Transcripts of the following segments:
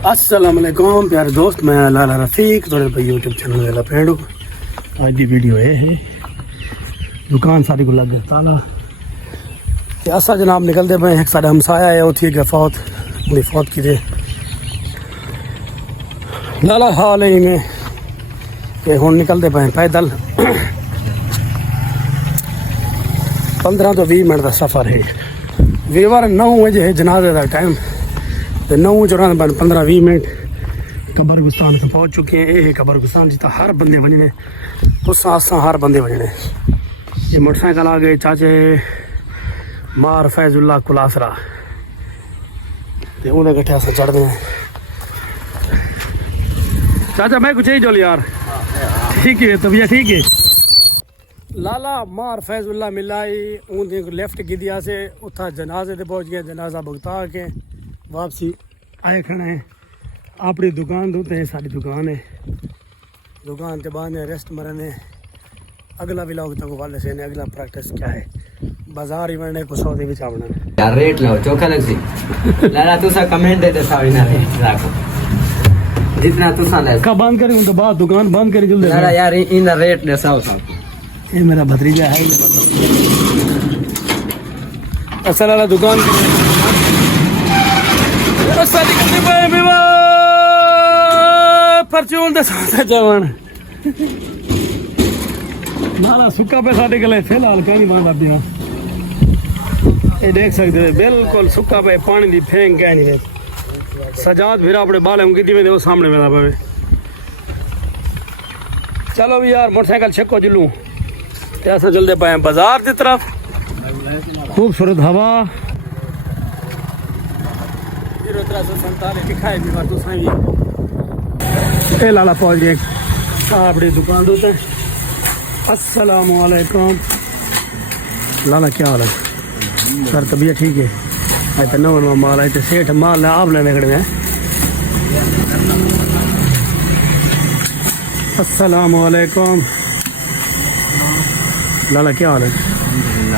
अस्सलाम वालेकुम प्यारे दोस्त, मैं लाला रफीक थोड़े भाई यूट्यूब चैनल वाला फ्रेंड हूँ। आज की वीडियो है दुकान सारी को लग ताला ऐसा जनाब निकलते पे एक साढ़े हमसाया है वो थी फौत उन्हें फौत की थे लाला हाल है इन्हें कि हूँ निकलते पे पैदल 15 तो 20 मिनट का सफ़र है। वीरवार 9 बजे है जनाजे का टाइम तो 9:14 15-20 मिनट कब्रिस्तान से पहुँच चुके हैं। ये कब्रिस्तान जितना हर बंदे बजने तुसा असा हर बंदे बजने। ये मोटरसाइकिल आ गए चाचे मार फैजुल्ला कुलासरा तो उन्हें कट्ठे अस चढ़ते हैं। चाचा मैं कुछ ही चल यार ठीक है तबीयत ठीक है। लाला मार फैजुल्ला मिलाई उन लेफ्ट की दिया से उथा जनाजे ते पहुँच गया। जनाजा भुगता के वापसी आए खड़े हैं अपनी दुकान धोते हैं। सारी दुकान है दुकान के बाद रेस्ट मरने अगला व्लॉग तक वाले से ने अगला प्रैक्टिस क्या है बाजार ही बनने को सौदे भी चावना यार रेट लो चोखा लग सी लाला तू सा कमेंट दे दे सावी ना रखो जितना तू सा ले का बंद करें उनके बाद दुकान बंद करी जल्दी लाला यार इन रेट दे साव ये मेरा भतीजा है ये असल वाला दुकान परचून दे साथ जवान ना सुक्का पे साढ़े गले फिलहाल कहीं नहीं बांधा दिया ये देख सकते हो बिल्कुल सुक्का पे पानी की फेंक कह नहीं है। सजाद फिर अपने बाल की में वो सामने मिला पे। चलो भी यार मोटरसाइकिल छको जुलू ऐसा चलते पाए बाजार की तरफ। खूबसूरत हवा 0347 ए लाला पहुंच गए अपनी दुकान धोते। अस्सलाम वालेकुम लाला क्या हाल है सर तबीयत ठीक है। आज तो नवा माल आए तो सेठ माल आप लेने खड़े हैं। अस्सलाम वालेकुम लाला क्या हाल है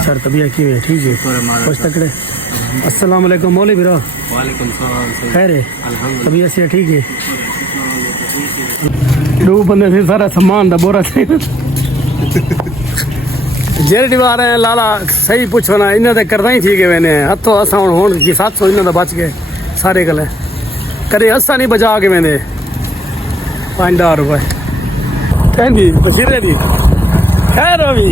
सर तबीयत की है ठीक है खुश तकड़े। अस्सलाम वालेकुम मौली बिरा वालेकुम सलाम खैर है तबीयत से ठीक है। दो बंदे से सारा सामान दा बोरा से जेरडी आ रहे हैं लाला सही पूछो ना इन्हें तो करना ही ठीक है मैंने हथों असा हूँ की 700 इन्हें तो बच गए सारे गले कदे हसा नहीं बचा के मैंने 5000 रुपये कहती बशीरे दी खैर अभी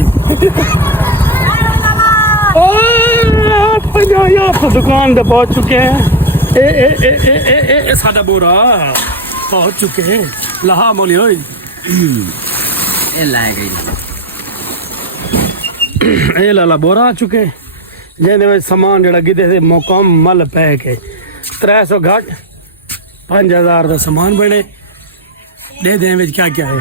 आप दुकान पे पहुंच चुके हैं। ए ए ए ए ए ए सादा बोरा पहुंच चुके हैं लहा मोली हो ए लाला बोरा आ चुके जिन्हें सामान जरा गिदे थे मुकम्मल पैक है 300 घट 5000 का सामान बने दे दें क्या क्या है।